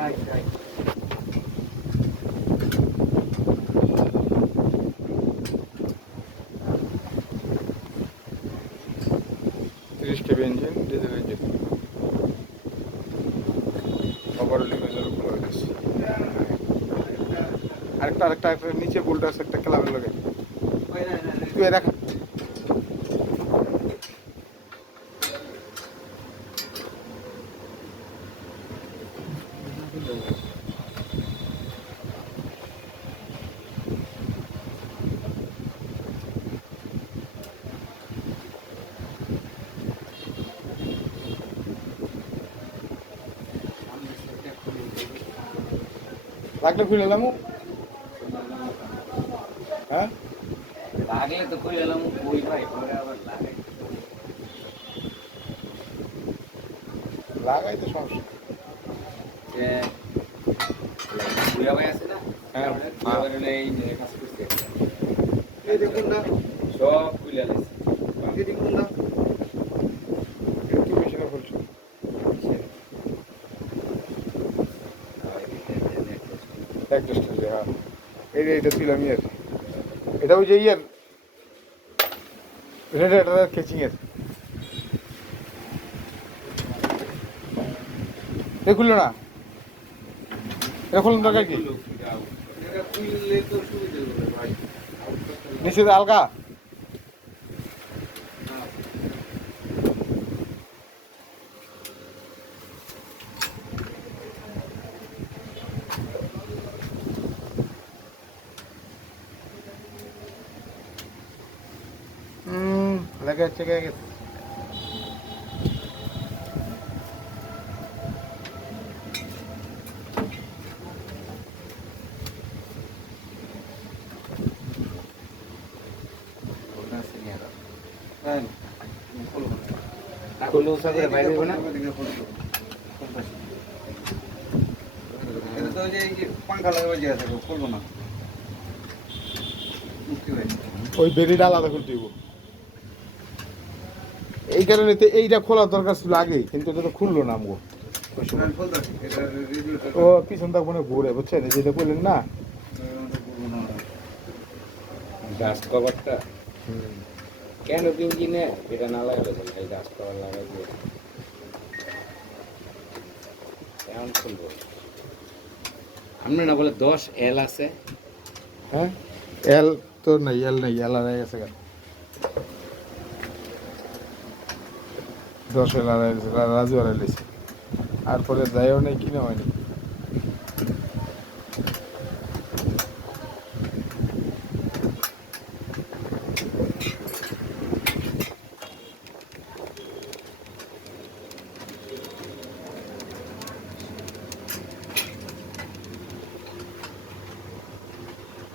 তিরিশ কেবি engine, diesel engine, over লিমিটের উপর হয়ে গেছে। আরেকটা নিচে বোল্ট আছে একটা ক্লাবের লগে, তুই দেখা লাগলে খুলে এলাম। হ্যাঁ লাগলে তো কই এলাম কই ভাই পরে আবার লাগে লাগাই তো সমস্যা। যে বুয়া ভাই আছে না হ্যাঁ আবার এই কাজ করতে এই দেখুন না, সব খুলে লাইছে এই দেখুন না, কি মেশিনে খুলছো? একটা স্টেজে, হ্যাঁ এইটা দিলাম ইয়ের, এটা ওই যে ইয়ের রেডিয়েটরের কেচিং এর। এ খুললো না, এটা খুলুন দরকার কি? এটা খুললে তো সুবিধা হবে ভাই। নিচে আলগা লেগে যাচ্ছে গেছে। হ্যাঁ, খুলে উঠা করে বাইরে হবে না এটা তো ওই যে এই যে পাঙ্খা লাগাবে যে আছে খুলবো না। মুক্তি ভাই ওই বেরিটা আলাদা খুলতে দিব। এই কারণে তো এইটা খোলা দরকার ছিল আগে, কিন্তু এটা তো খুললো না আমগো। খুলতে আছে, এটা রেডিওটা ও পিছন থেকে মনে ঘুরে, বুঝছেন যেটা বললেন না। ডাস্ট কভারটা কেন কেউ কিনে এটা না লাগালে চলে এই ডাস্ট কভার লাগাই দিয়ে কেমন খুলবো আপনি না বলে 10L আছে হ্যাঁ এল তো নাই, এল নাই, এল আর গেছে গা 10 এল আর রাজু আর এলেছে, আর পরে যাইও নাই, কিনে হয়নি।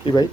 কি ভাই?